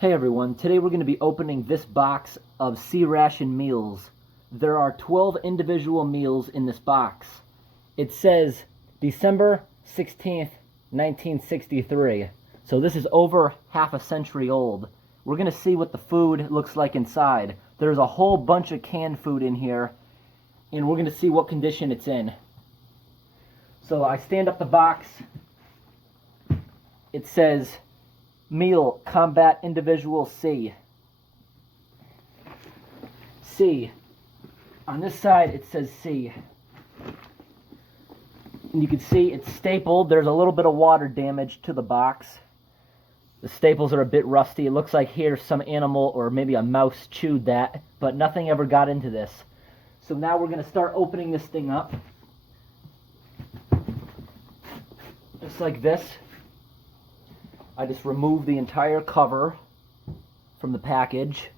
Hey everyone, today we're going to be opening this box of C ration meals. There are 12 individual meals in this box. It says December 16th, 1963. So this is over half a century old. We're going to see what the food looks like inside. There's a whole bunch of canned food in here, and we're going to see what condition it's in. So I stand up the box. It says Meal Combat Individual C. C. On this side it says C. And you can see it's stapled. There's a little bit of water damage to the box. The staples are a bit rusty. It looks like here some animal or maybe a mouse chewed that, but nothing ever got into this. So now we're going to start opening this thing up. Just like this. I just remove the entire cover from the package.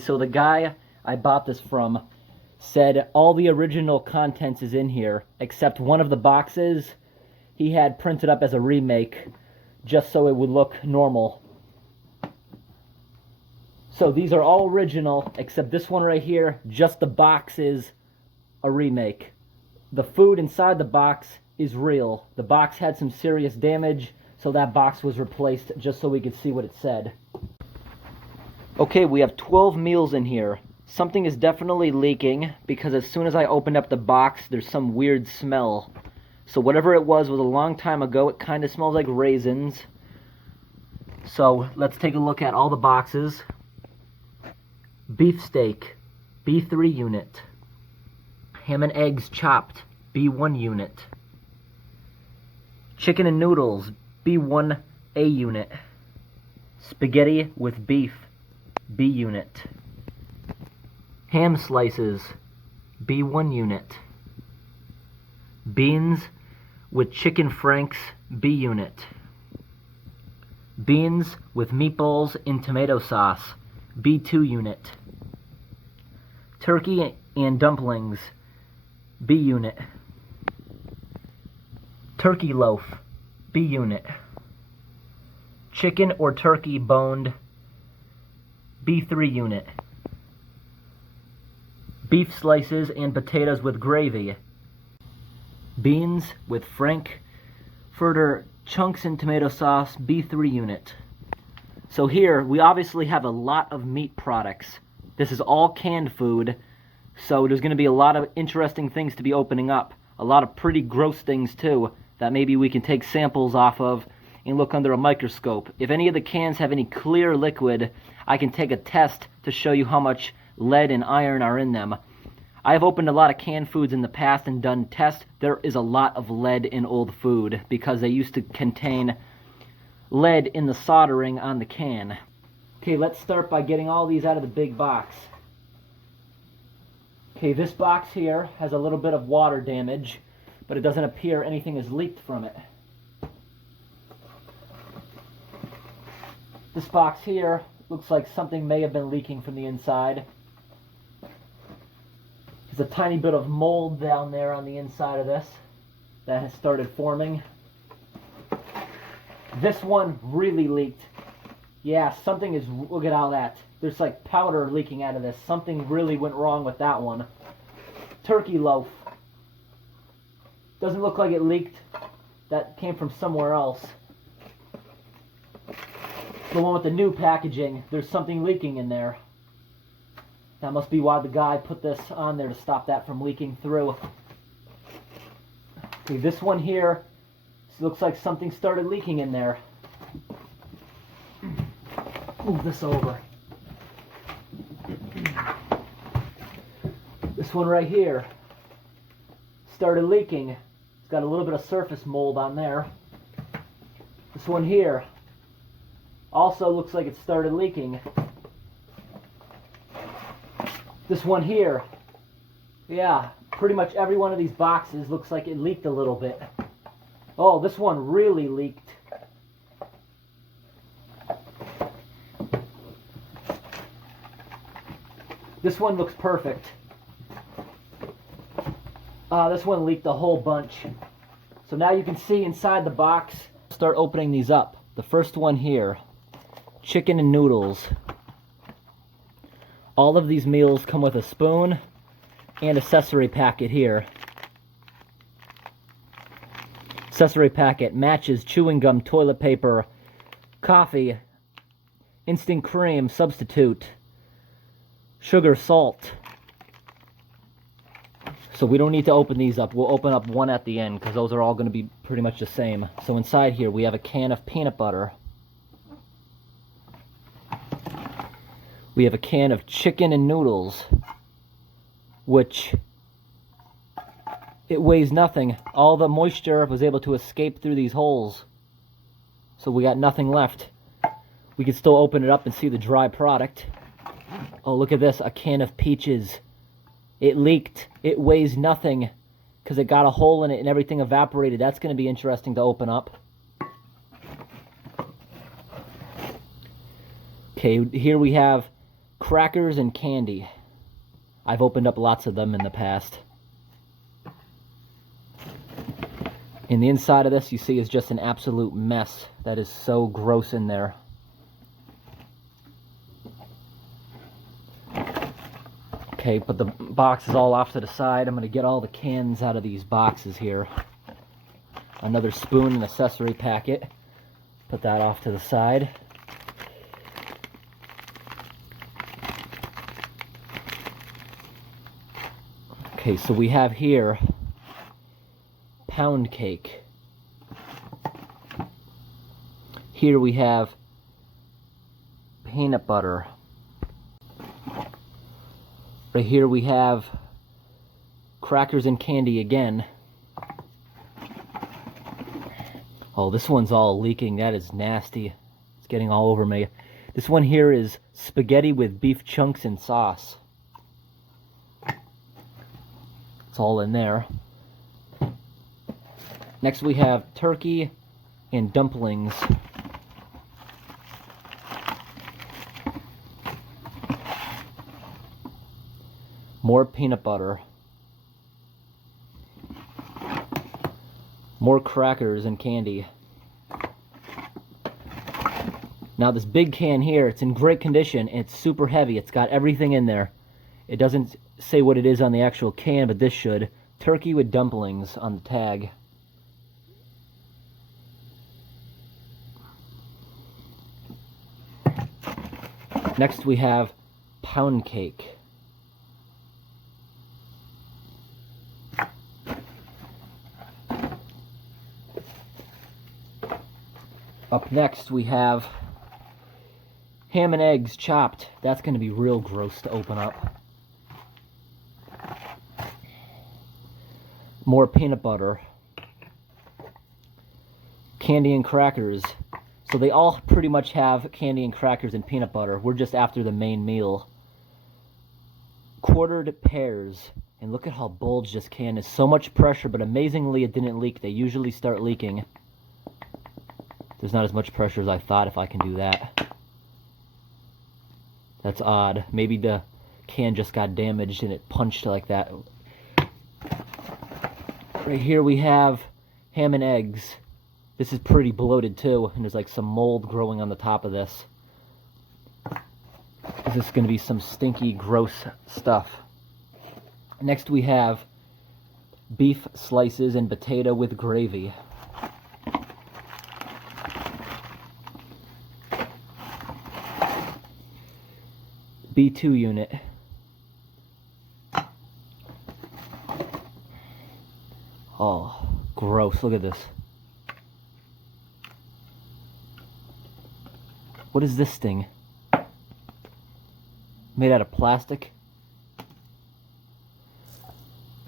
So the guy I bought this from said all the original contents is in here, except one of the boxes he had printed up as a remake, just so it would look normal. So these are all original, except this one right here, just the box is a remake. The food inside the box is real. The box had some serious damage, so that box was replaced just so we could see what it said. Okay, we have 12 meals in here. Something is definitely leaking because as soon as I opened up the box, there's some weird smell. So whatever it was a long time ago. It kind of smells like raisins. So let's take a look at all the boxes. Beefsteak, B3 unit. Ham and eggs chopped, B1 unit. Chicken and noodles, B1A unit. Spaghetti with beef, B unit. Ham slices, B1 unit. Beans with chicken franks, B unit. Beans with meatballs in tomato sauce, B2 unit. Turkey and dumplings, B unit. Turkey loaf, B unit. Chicken or turkey boned, B3 unit. Beef slices and potatoes with gravy. Beans with frankfurter chunks in tomato sauce, B3 unit. So here we obviously have a lot of meat products. This is all canned food, so there's going to be a lot of interesting things to be opening up. A lot of pretty gross things too that maybe we can take samples off of and look under a microscope. If any of the cans have any clear liquid, I can take a test to show you how much lead and iron are in them. I have opened a lot of canned foods in the past and done tests. There is a lot of lead in old food because they used to contain lead in the soldering on the can. Okay, let's start by getting all these out of the big box. Okay, this box here has a little bit of water damage, but it doesn't appear anything has leaked from it. This box here looks like something may have been leaking from the inside. There's a tiny bit of mold down there on the inside of this that has started forming. This one really leaked. Yeah, something is, look at all that. There's like powder leaking out of this. Something really went wrong with that one. Turkey loaf. Doesn't look like it leaked. That came from somewhere else. The one with the new packaging, there's something leaking in there. That must be why the guy put this on there to stop that from leaking through. Okay, this one here looks like something started leaking in there. Move this over. This one right here started leaking. It's got a little bit of surface mold on there. This one here also looks like it started leaking. This one here, yeah, pretty much every one of these boxes looks like it leaked a little bit. Oh, this one really leaked. This one looks perfect. This one leaked a whole bunch. So now you can see inside the box Start opening these up. The first one here, chicken and noodles. All of these meals come with a spoon and accessory packet here. Accessory packet matches chewing gum, toilet paper, coffee, instant cream, substitute, sugar, salt. So we don't need to open these up. We'll open up one at the end because those are all going to be pretty much the same. So inside here we have a can of peanut butter. We have a can of chicken and noodles, which it weighs nothing. All the moisture was able to escape through these holes. So we got nothing left. We can still open it up and see the dry product. Oh, look at this, a can of peaches. It leaked. It weighs nothing because it got a hole in it and everything evaporated. That's going to be interesting to open up. Okay, here we have crackers and candy. I've opened up lots of them in the past. And the inside of this, you see, is just an absolute mess. That is so gross in there. Okay, put the box is all off to the side. I'm going to get all the cans out of these boxes here. Another spoon and accessory packet. Put that off to the side. Okay, so we have here pound cake. Here we have peanut butter. Right here we have crackers and candy again. Oh, this one's all leaking. That is nasty. It's getting all over me. This one here is spaghetti with beef chunks and sauce. It's all in there. Next we have turkey and dumplings. More peanut butter. More crackers and candy. Now this big can here, it's in great condition. It's super heavy. It's got everything in there. It doesn't say what it is on the actual can, but this should. Turkey with dumplings on the tag. Next we have pound cake. Up next we have ham and eggs chopped. That's going to be real gross to open up. More peanut butter. Candy and crackers. So they all pretty much have candy and crackers and peanut butter. We're just after the main meal. Quartered pears. And look at how bulged this can is. So much pressure, but amazingly it didn't leak. They usually start leaking. There's not as much pressure as I thought if I can do that. That's odd. Maybe the can just got damaged and it punched like that. Right here we have ham and eggs. This is pretty bloated too, and there's like some mold growing on the top of this. This is going to be some stinky, gross stuff. Next we have beef slices and potato with gravy. B2 unit. Oh, gross. Look at this. What is this thing? Made out of plastic?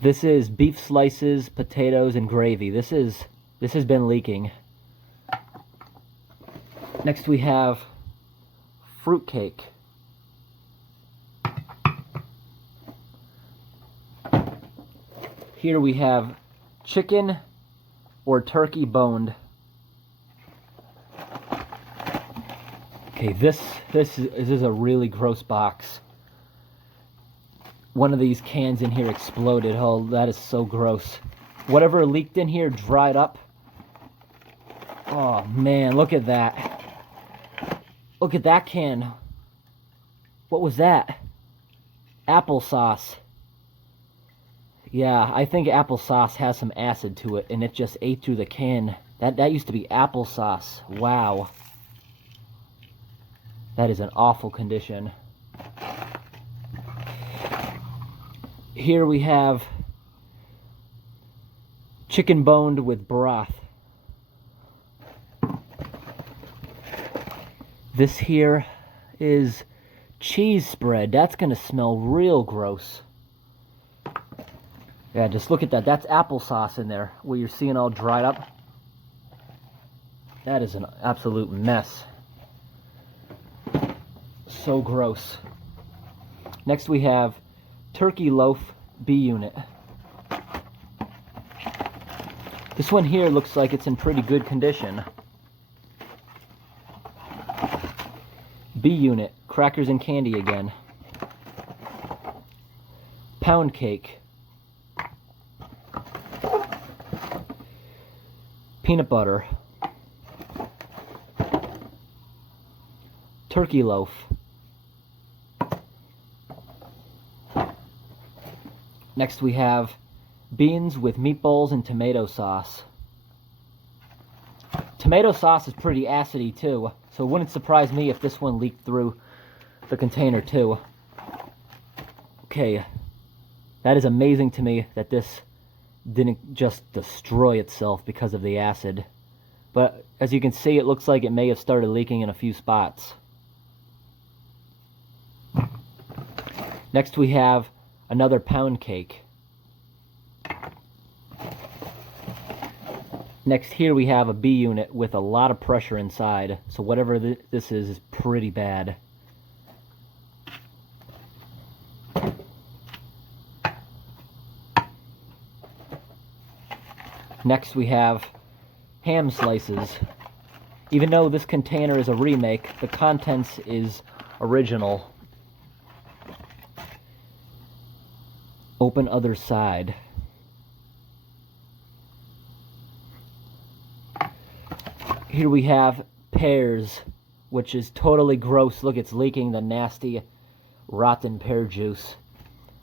This is beef slices, potatoes, and gravy. This has been leaking. Next we have fruitcake. Here we have chicken or turkey boned. Okay, this is a really gross box. One of these cans in here exploded. Oh, that is so gross. Whatever leaked in here dried up. Oh man, look at that. Look at that can. What was that? Applesauce. Yeah, I think applesauce has some acid to it, and it just ate through the can. That used to be applesauce. Wow. That is an awful condition. Here we have chicken boned with broth. This here is cheese spread. That's gonna smell real gross. Yeah, just look at that. That's applesauce in there, where you're seeing all dried up. That is an absolute mess. So gross. Next we have turkey loaf B unit. This one here looks like it's in pretty good condition. B unit, crackers and candy again. Pound cake. Peanut butter. Turkey loaf. Next we have beans with meatballs and tomato sauce. Tomato sauce is pretty acidy too, so it wouldn't surprise me if this one leaked through the container too. Okay, that is amazing to me that this didn't just destroy itself because of the acid. But as you can see, it looks like it may have started leaking in a few spots. Next we have another pound cake. Next here we have a B unit with a lot of pressure inside, so whatever this is pretty bad. Next we have ham slices. Even though this container is a remake, the contents is original. Open other side. Here we have pears, which is totally gross. Look, it's leaking the nasty, rotten pear juice,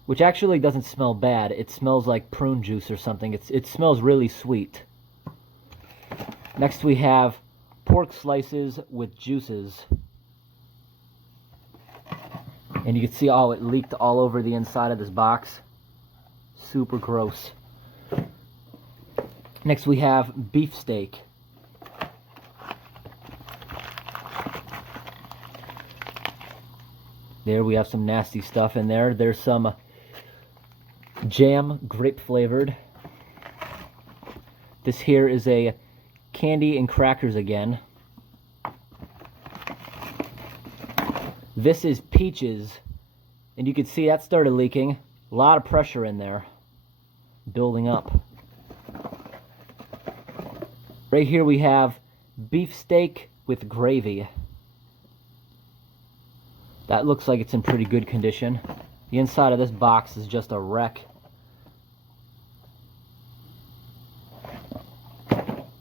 which actually doesn't smell bad. It smells like prune juice or something. It smells really sweet. Next we have pork slices with juices. And you can see, oh, it leaked all over the inside of this box. Super gross. Next we have beefsteak. There we have some nasty stuff in there. There's some jam, grape flavored. This here is a candy and crackers again. This is peaches, and you can see that started leaking. A lot of pressure in there, building up. Right here we have beefsteak with gravy. That looks like it's in pretty good condition. The inside of this box is just a wreck.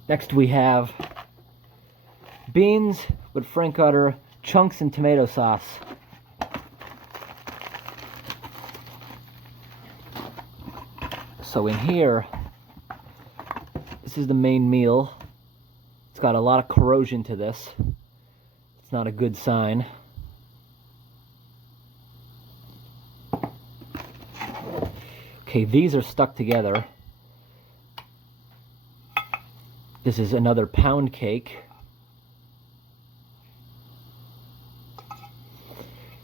Next we have beans with Frankfurter chunks and tomato sauce. So in here, this is the main meal. It's got a lot of corrosion to this. It's not a good sign. Okay, these are stuck together. This is another pound cake.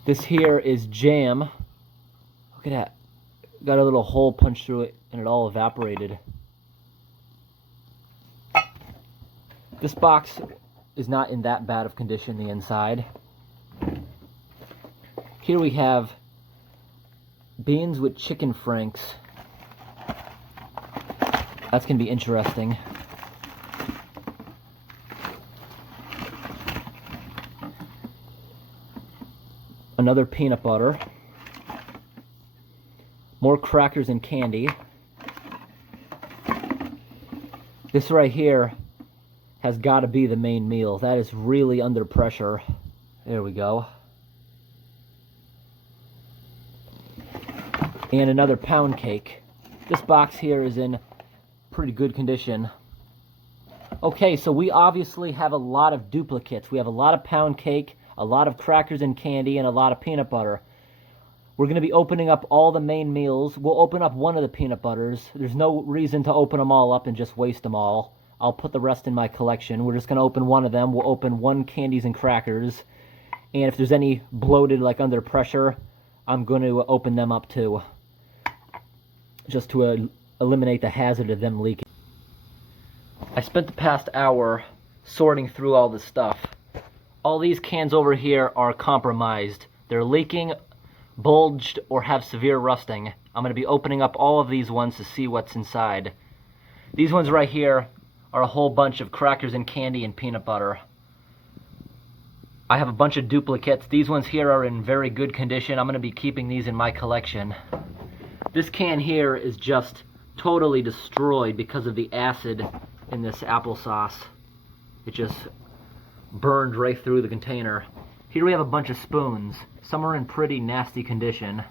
This here is jam. Look at that. Got a little hole punched through it and it all evaporated. This box is not in that bad of condition, the inside. Here we have beans with chicken franks. That's going to be interesting. Another peanut butter. More crackers and candy. This right here has got to be the main meal. That is really under pressure. There we go. And another pound cake. This box here is in pretty good condition. Okay, so we obviously have a lot of duplicates. We have a lot of pound cake, a lot of crackers and candy, and a lot of peanut butter. We're going to be opening up all the main meals. We'll open up one of the peanut butters. There's no reason to open them all up and just waste them all. I'll put the rest in my collection. We're just going to open one of them. We'll open one candies and crackers. And if there's any bloated, like under pressure, I'm going to open them up too. Just to eliminate the hazard of them leaking. I spent the past hour sorting through all this stuff. All these cans over here are compromised. They're leaking, bulged, or have severe rusting. I'm going to be opening up all of these ones to see what's inside. These ones right here are a whole bunch of crackers and candy and peanut butter. I have a bunch of duplicates. These ones here are in very good condition. I'm going to be keeping these in my collection. This can here is just totally destroyed because of the acid in this applesauce. It just burned right through the container. Here we have a bunch of spoons. Some are in pretty nasty condition.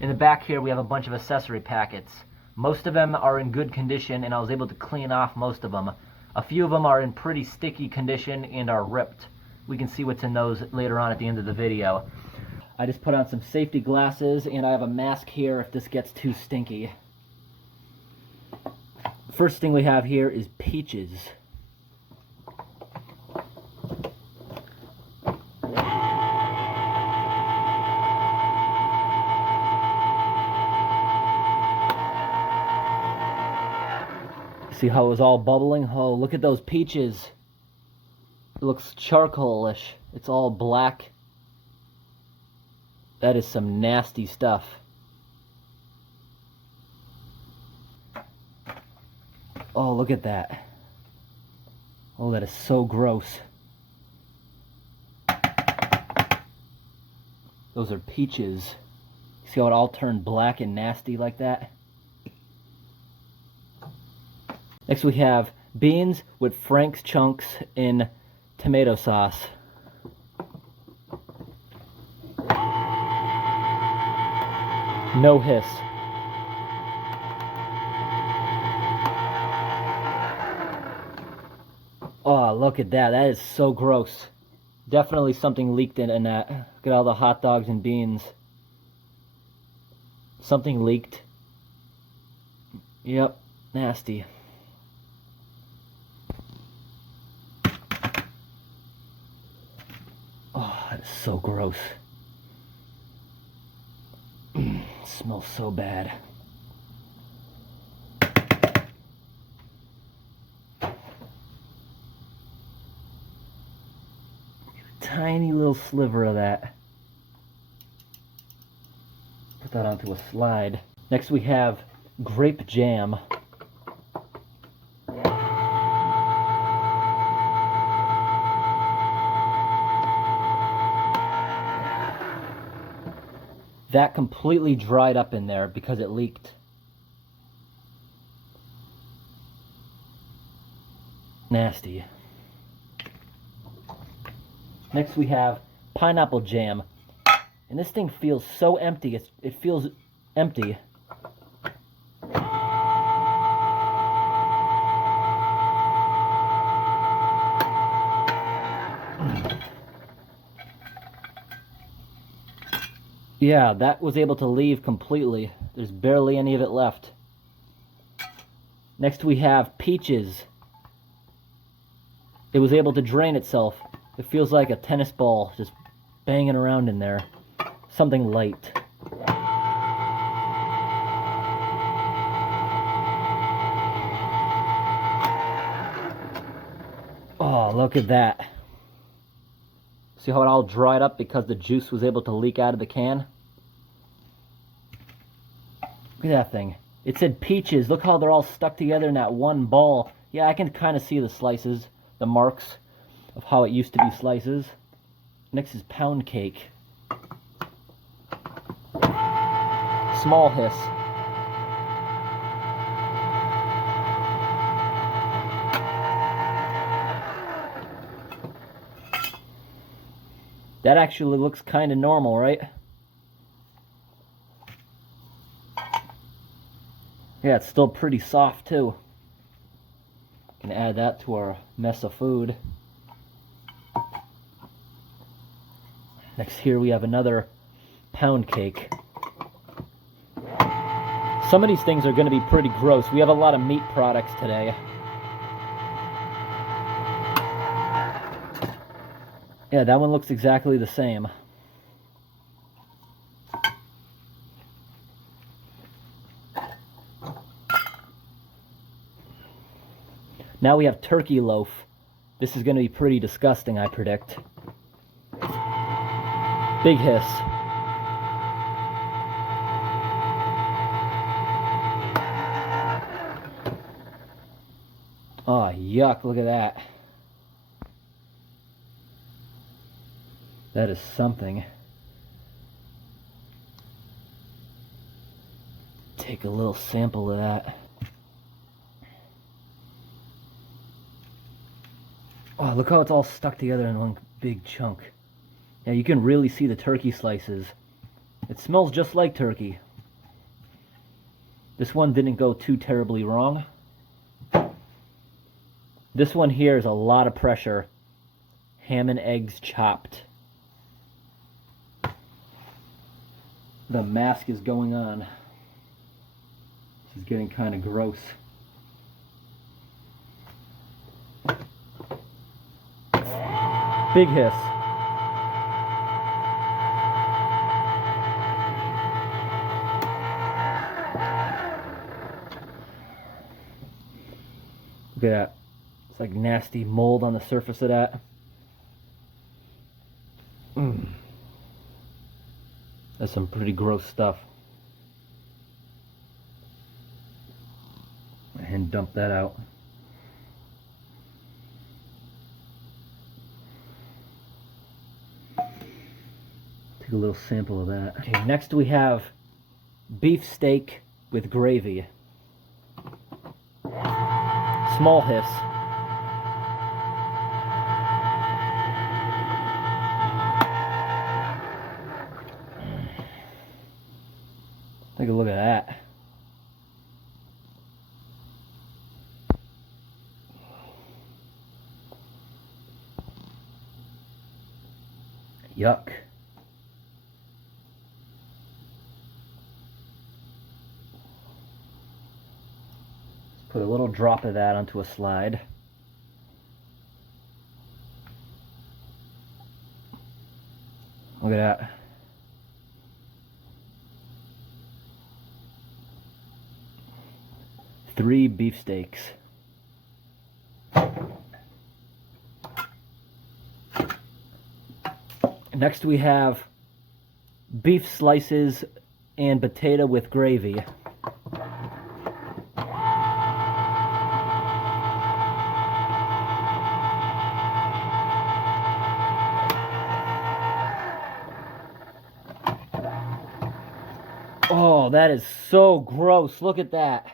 In the back here we have a bunch of accessory packets. Most of them are in good condition and I was able to clean off most of them. A few of them are in pretty sticky condition and are ripped. We can see what's in those later on at the end of the video. I just put on some safety glasses and I have a mask here if this gets too stinky. First thing we have here is peaches. See how it was all bubbling? Oh, look at those peaches. It looks charcoalish. It's all black. That is some nasty stuff. Oh, look at that. Oh, that is so gross. Those are peaches. See how it all turned black and nasty like that? Next we have beans with Frank's chunks in tomato sauce. No hiss. Oh, look at that. That is so gross. Definitely something leaked in that. Look at all the hot dogs and beans. Something leaked. Yep, nasty. Oh, that is so gross. It smells so bad. Tiny little sliver of that. Put that onto a slide. Next we have grape jam. That completely dried up in there because it leaked. Nasty. Next we have pineapple jam. And this thing feels so empty. It feels empty. Yeah, that was able to leave completely. There's barely any of it left. Next we have peaches. It was able to drain itself. It feels like a tennis ball just banging around in there. Something light. Oh, look at that. See how it all dried up because the juice was able to leak out of the can? Look at that thing. It said peaches. Look how they're all stuck together in that one ball. Yeah, I can kind of see the slices, the marks of how it used to be slices. Next is pound cake. Small hiss. That actually looks kind of normal, right? Yeah, it's still pretty soft too. Can add that to our mess of food. Next here we have another pound cake. Some of these things are going to be pretty gross. We have a lot of meat products today. Yeah, that one looks exactly the same. Now we have turkey loaf. This is going to be pretty disgusting, I predict. Big hiss. Oh, yuck, look at that. That is something. Take a little sample of that. Oh, look how it's all stuck together in one big chunk. Yeah, you can really see the turkey slices. It smells just like turkey. This one didn't go too terribly wrong. This one here is a lot of pressure. Ham and eggs chopped. The mask is going on. This is getting kind of gross. Big hiss. Look at that. It's like nasty mold on the surface of that. That's some pretty gross stuff. And dump that out. Take a little sample of that. Okay, next we have beef steak with gravy. Small hiss. Take a look at that. Yuck. Put a little drop of that onto a slide. Look at that. Three beefsteaks. Next we have beef slices and potato with gravy. Oh, that is so gross. Look at that.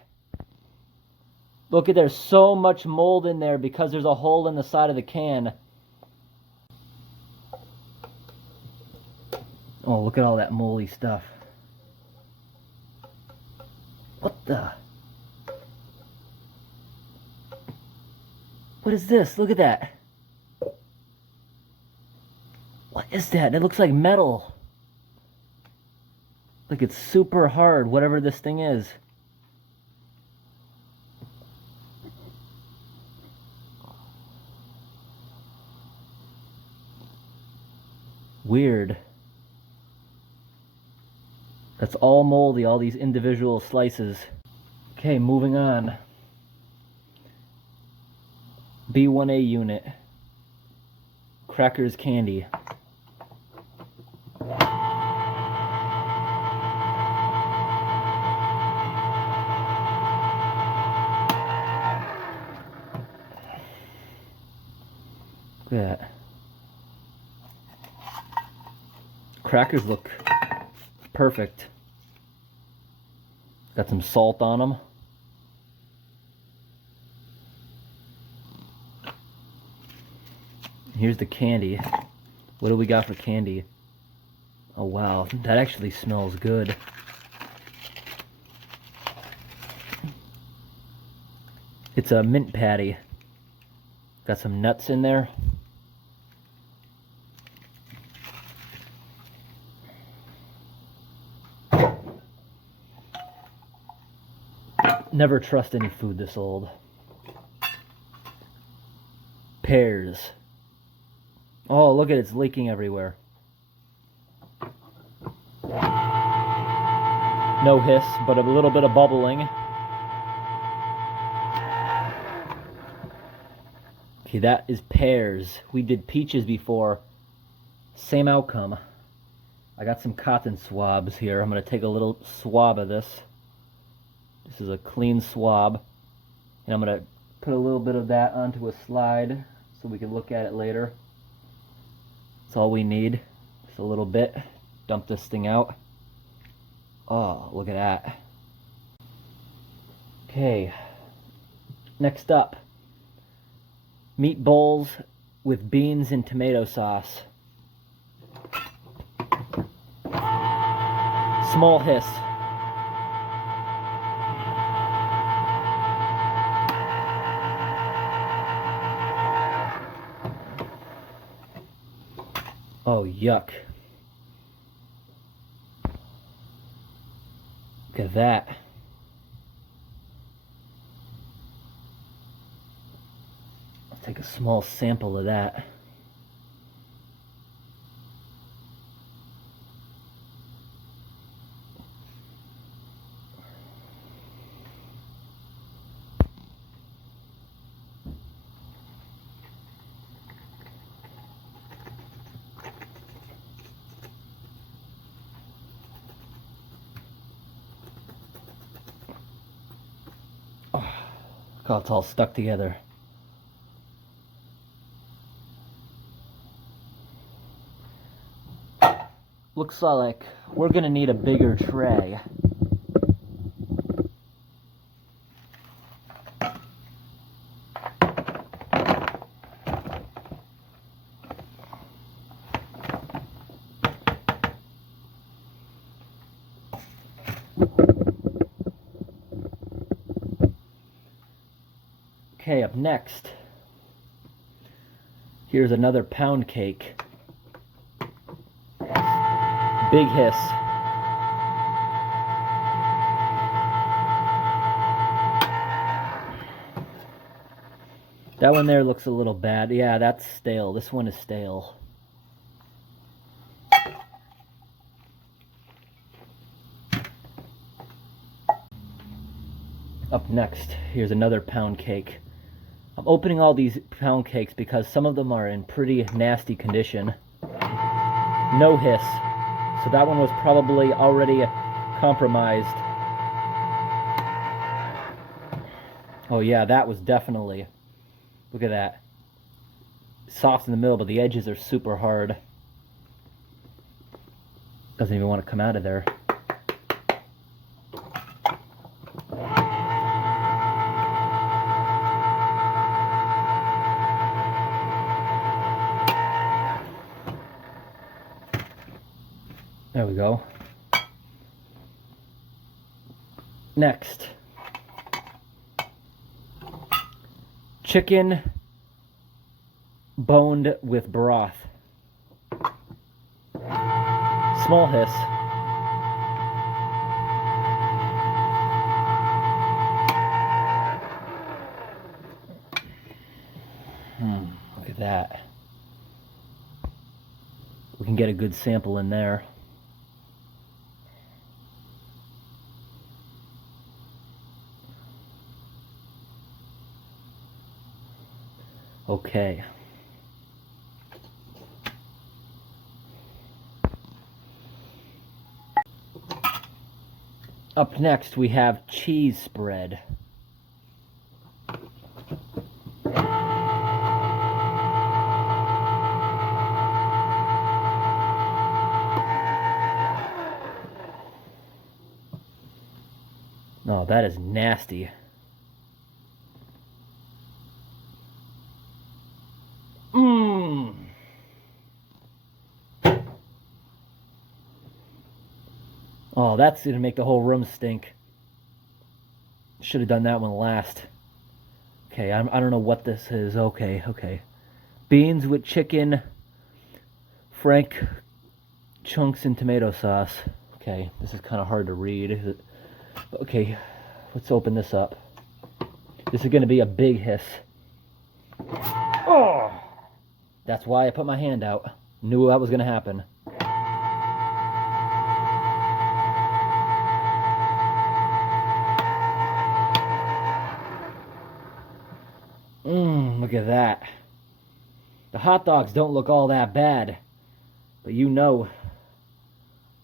Look at, there's so much mold in there because there's a hole in the side of the can. Oh, look at all that moldy stuff. What the? What is this? Look at that. What is that? It looks like metal. Like it's super hard, whatever this thing is. Weird. That's all moldy, all these individual slices. Okay, moving on. B1A unit. Crackers candy. Look at that. Crackers look perfect. Got some salt on them. Here's the candy. What do we got for candy? Oh wow, that actually smells good. It's a mint patty. Got some nuts in there. Never trust any food this old. Pears. Oh, look at it, it's leaking everywhere. No hiss, but a little bit of bubbling. Okay, that is pears. We did peaches before. Same outcome. I got some cotton swabs here. I'm going to take a little swab of this. This is a clean swab. And I'm going to put a little bit of that onto a slide so we can look at it later. That's all we need. Just a little bit. Dump this thing out. Oh, look at that. Okay. Next up. Meatballs with beans and tomato sauce. Small hiss. Oh, yuck. Look at that. I'll take a small sample of that. Look how it's all stuck together. Looks like we're gonna need a bigger tray. Okay, up next, here's another pound cake. Big hiss. That one there looks a little bad. Yeah, that's stale. This one is stale. Up next, here's another pound cake. I'm opening all these pound cakes because some of them are in pretty nasty condition. No hiss. So that one was probably already compromised. Oh yeah, that was definitely. Look at that. Soft in the middle, but the edges are super hard. Doesn't even want to come out of there. There we go. Next. Chicken boned with broth. Small hiss. Look at that. We can get a good sample in there. Okay. Up next, we have cheese spread. Oh, that is nasty. Oh, that's gonna make the whole room stink. Should have done that one last. Okay, I don't know what this is. Okay. Beans with chicken, Frank chunks and tomato sauce. Okay, this is kind of hard to read. Okay, let's open this up. This is gonna be a big hiss. Oh! That's why I put my hand out. Knew that was gonna happen. Look at that. The hot dogs don't look all that bad, but you know,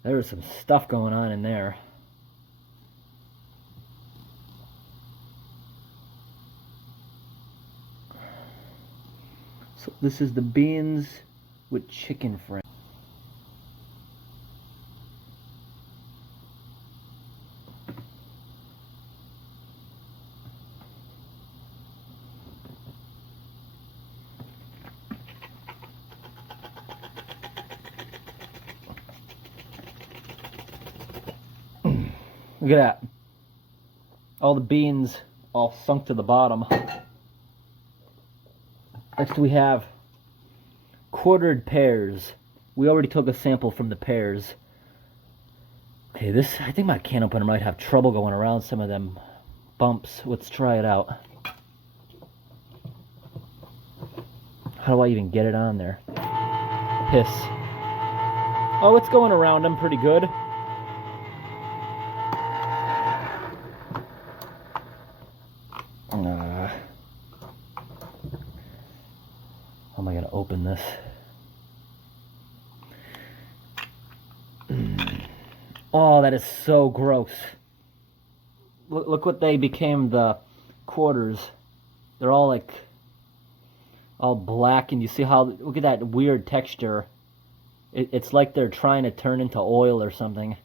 there's some stuff going on in there. So this is the beans with chicken fry. Look at that. All the beans all sunk to the bottom. Next we have quartered pears. We already took a sample from the pears. Okay, I think my can opener might have trouble going around some of them bumps. Let's try it out. How do I even get it on there? Piss. Oh, it's going around them pretty good. How am I going to open this? Oh, that is so gross. Look what they became, the quarters. They're all like, all black, and you see how, look at that weird texture. It's like they're trying to turn into oil or something.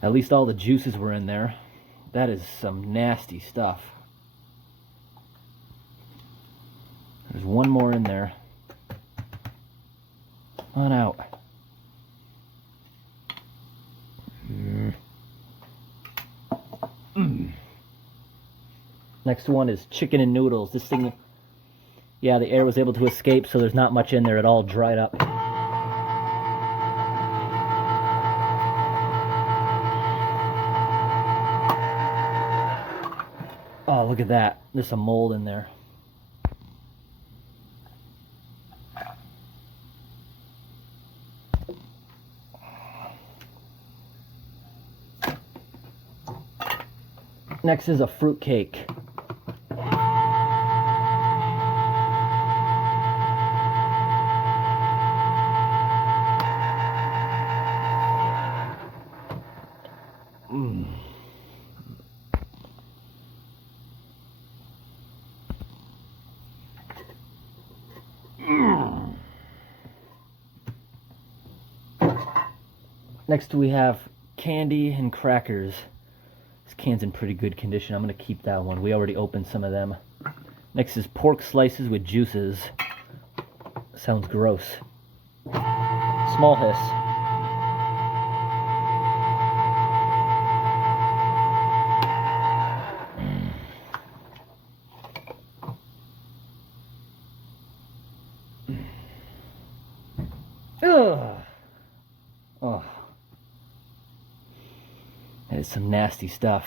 At least all the juices were in there. That is some nasty stuff. There's one more in there. Come on out. Next one is chicken and noodles. This thing, yeah, the air was able to escape, so there's not much in there. It all dried up. Oh, look at that. There's some mold in there. Next is a fruit cake. Next we have candy and crackers. This can's in pretty good condition. I'm going to keep that one. We already opened some of them. Next is pork slices with juices. Sounds gross. Small hiss. Ugh. Oh. That is some nasty stuff.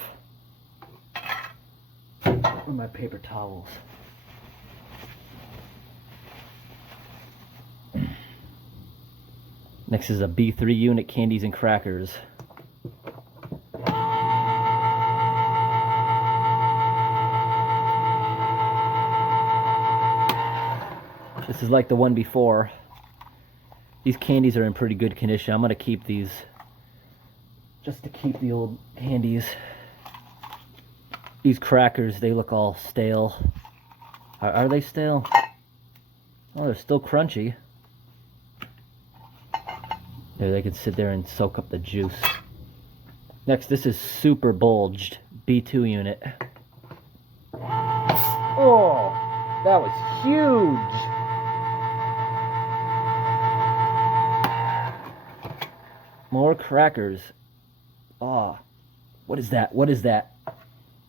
Where are my paper towels? Next is a B3 unit candies and crackers. This is like the one before. These candies are in pretty good condition. I'm going to keep these just to keep the old candies. These crackers, they look all stale. Are they stale? Oh, they're still crunchy. There, they can sit there and soak up the juice. Next, this is super bulged B2 unit. Oh, that was huge. More crackers. Oh, what is that? What is that?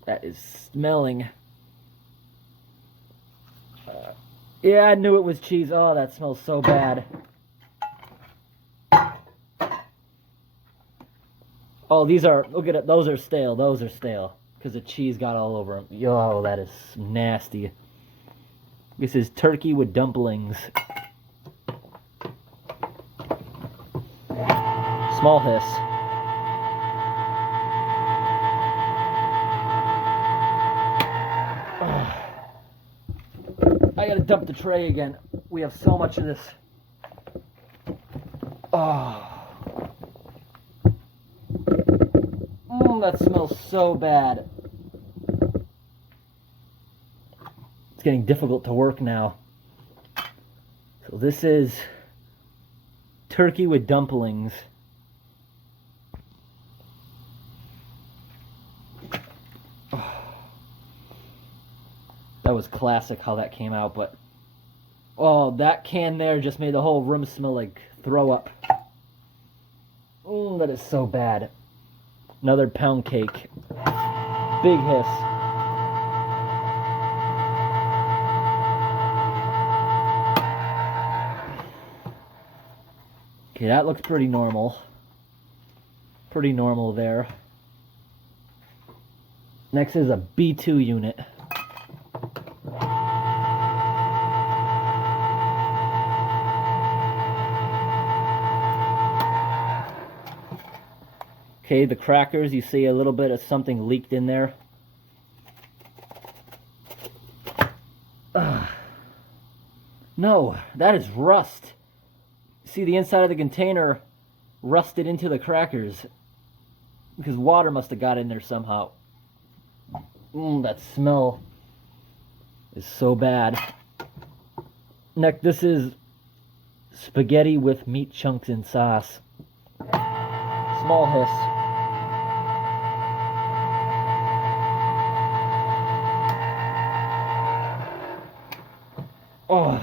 That is smelling. Yeah, I knew it was cheese. Oh, that smells so bad. Oh, these are, look at it. Those are stale. Those are stale. Because the cheese got all over them. Yo, that is nasty. This is turkey with dumplings. Small hiss. I gotta dump the tray again. We have so much of this. Oh. That smells so bad. It's getting difficult to work now. So this is turkey with dumplings. That was classic how that came out, but oh, that can there just made the whole room smell like throw up. That is so bad. Another pound cake. Big hiss. Okay, that looks pretty normal. Pretty normal there. Next is a B2 unit. Okay, the crackers, you see a little bit of something leaked in there. No, that is rust. See, the inside of the container rusted into the crackers because water must have got in there somehow. That smell is so bad. Next, this is spaghetti with meat chunks and sauce. Small hiss. Oh.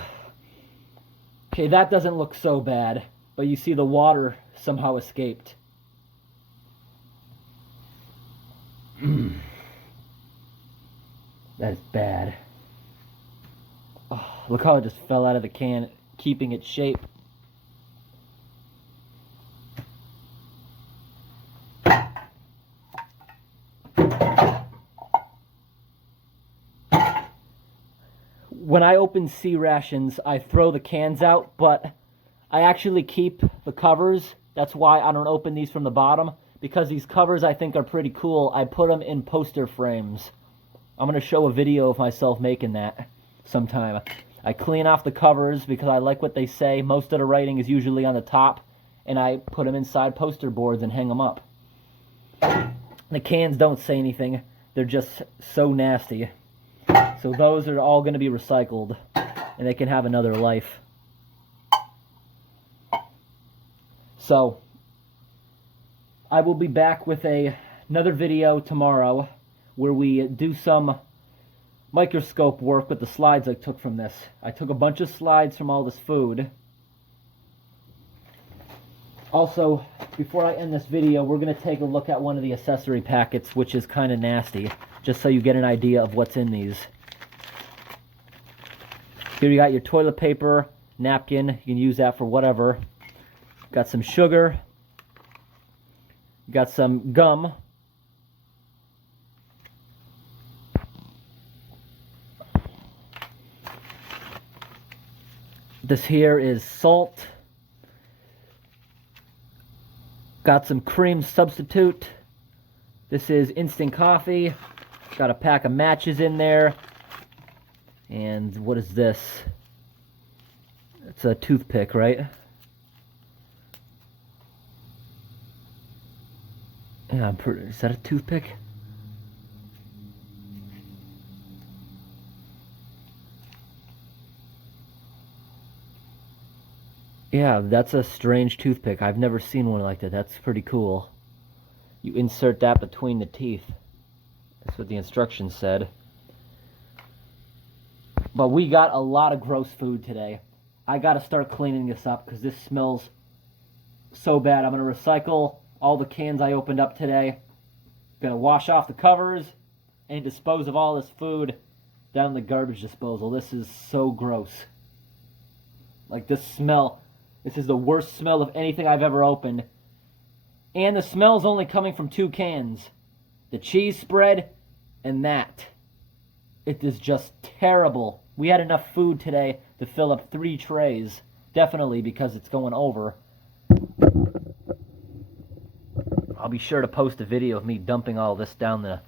Okay, that doesn't look so bad, but you see the water somehow escaped. That is bad. Oh, look how it just fell out of the can, keeping its shape. When I open C rations, I throw the cans out, but I actually keep the covers. That's why I don't open these from the bottom, because these covers I think are pretty cool. I put them in poster frames. I'm going to show a video of myself making that sometime. I clean off the covers because I like what they say. Most of the writing is usually on the top, and I put them inside poster boards and hang them up. The cans don't say anything. They're just so nasty. So those are all going to be recycled, and they can have another life. So, I will be back with another video tomorrow where we do some microscope work with the slides I took from this. I took a bunch of slides from all this food. Also, before I end this video, we're going to take a look at one of the accessory packets, which is kind of nasty, just so you get an idea of what's in these. Here you got your toilet paper, napkin. You can use that for whatever. Got some sugar. Got some gum. This here is salt. Got some cream substitute. This is instant coffee. Got a pack of matches in there. And what is this? It's a toothpick, right? Yeah, is that a toothpick? Yeah, that's a strange toothpick. I've never seen one like that. That's pretty cool. You insert that between the teeth. That's what the instructions said. But we got a lot of gross food today. I got to start cleaning this up because this smells so bad. I'm going to recycle all the cans I opened up today. Going to wash off the covers and dispose of all this food down the garbage disposal. This is so gross. Like, this smell. This is the worst smell of anything I've ever opened. And the smell's only coming from 2 cans. The cheese spread and that. It is just terrible. We had enough food today to fill up 3 trays. Definitely because it's going over. I'll be sure to post a video of me dumping all this down the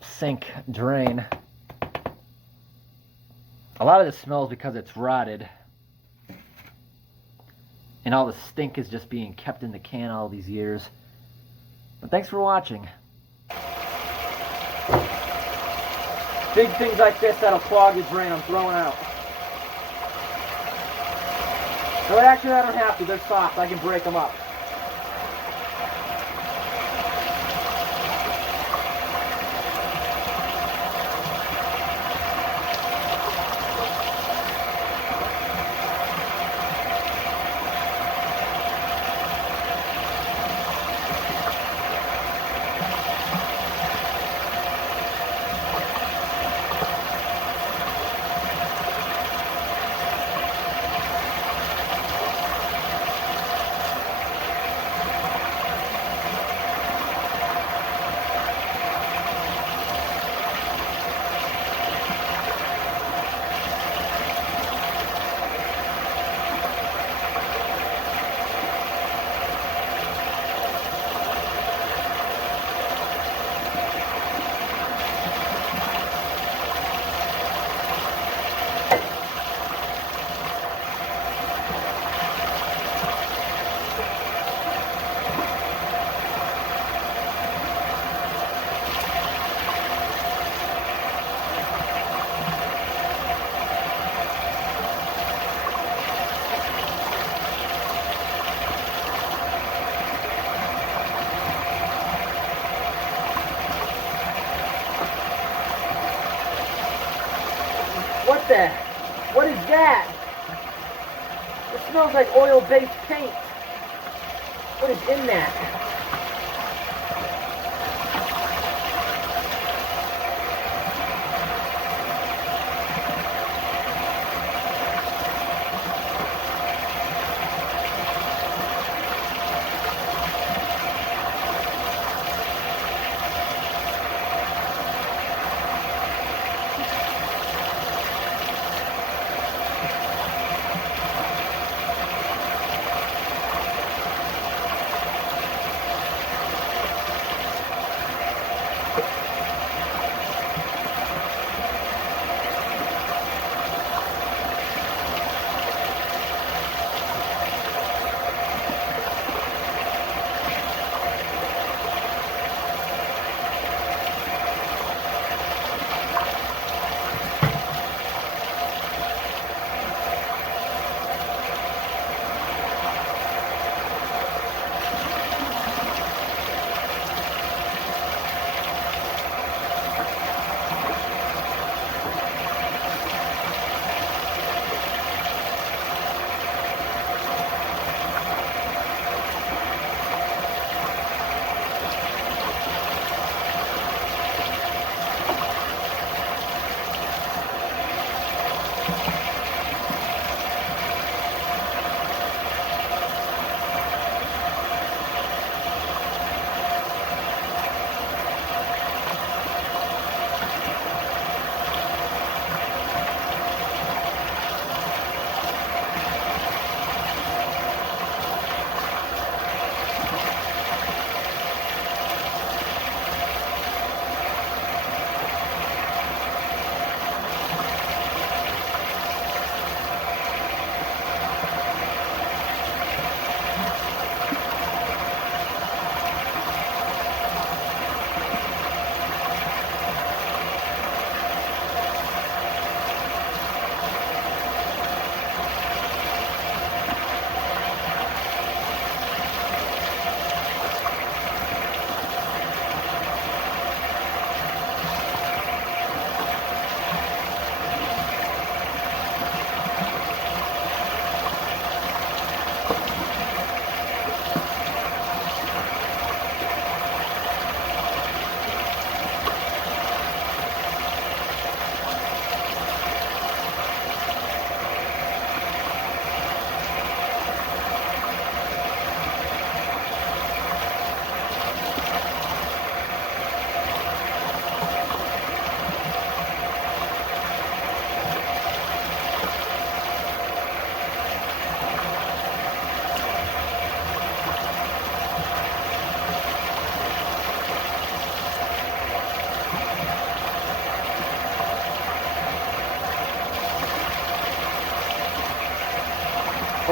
sink drain. A lot of this smells because it's rotted. And all the stink is just being kept in the can all these years. But thanks for watching. Big things like this that'll clog your drain, I'm throwing out. So actually I don't have to, they're soft, I can break them up. What is that? It smells like oil-based paint. What is in that?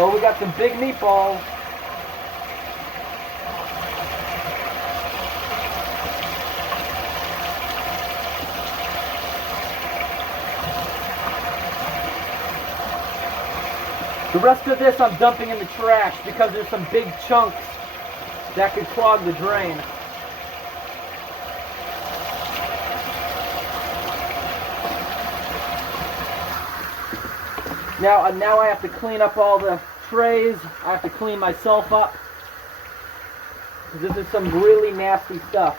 Oh, we got some big meatballs. The rest of this I'm dumping in the trash because there's some big chunks that could clog the drain. Now I have to clean up all the trays. I have to clean myself up. This is some really nasty stuff.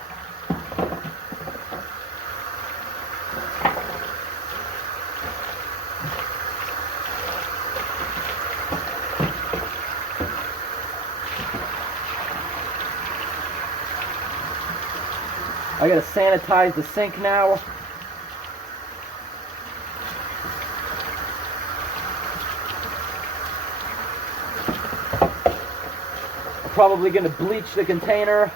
I gotta sanitize the sink now. Probably gonna bleach the container.